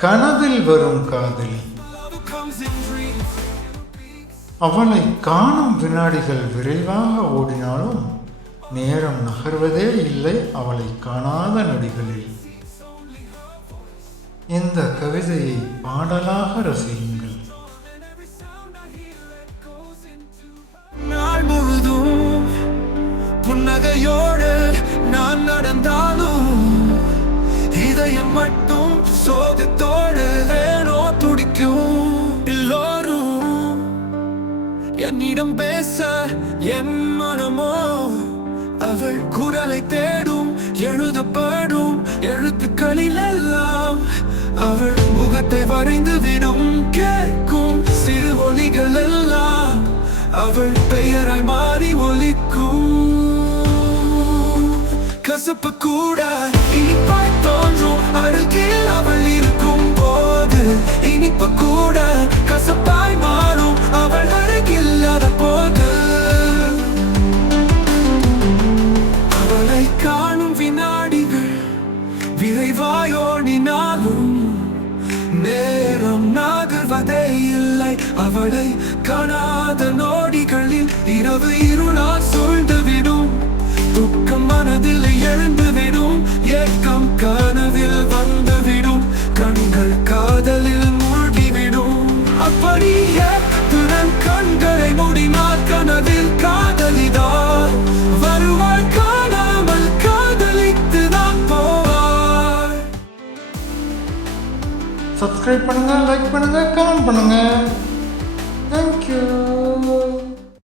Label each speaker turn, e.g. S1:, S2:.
S1: கனவில் வரும் காதலி. அவளை காணும் வினாடிகள் விரைவாக ஓடினாலும் நேரம் நகர்வதே இல்லை அவளை காணாத நொடிகளில். இந்த கவிதையை பாடலாக ரசியுங்கள்.
S2: நாள் முழுதும் புன்னகையோடு நான் நடந்தாலும் இதயம் மட்டும் சோகத்தோடு ஏனோ துடிக்கும். எல்லோரும் என்னிடம் பேச என் மனமோ அவள் குரலை தேடும் எழுதப்படும் எழுத்துக்களில் எல்லாம் அவள் முகத்தை வரைந்து விடும் கேட்கும் சிறு ஒளிகள் எல்லாம் அவள் பெயராய் மாறி ஒலிக்கும். கசப்பு கூட இனிப்பாய் தோன்றும் அருகே இப்ப கூட கசப்பாய் மாறும். அவள் அருகில் போது அவளை காணும் வினாடிகள் விரைவாய் ஓடினாலும் நேரம் நாகர்வதே இல்லை. அவளை காணாத நோடிகளில் இரவு இருளால் சூழ்ந்துவிடும். துக்கம் மனதில் எழுந்துவிடும். ஏக்கம் கனவில் வந்துவிடும். கண்கள் காதலில் அப்படிய துணன் கண்களை முடிமா கனவில் காதலிதான் வருவாள் காணாமல் காதலித்து தான் போவாள்
S1: சப்ஸ்கிரைப் பண்ணுங்க லைக் பண்ணுங்க கமெண்ட் பண்ணுங்க.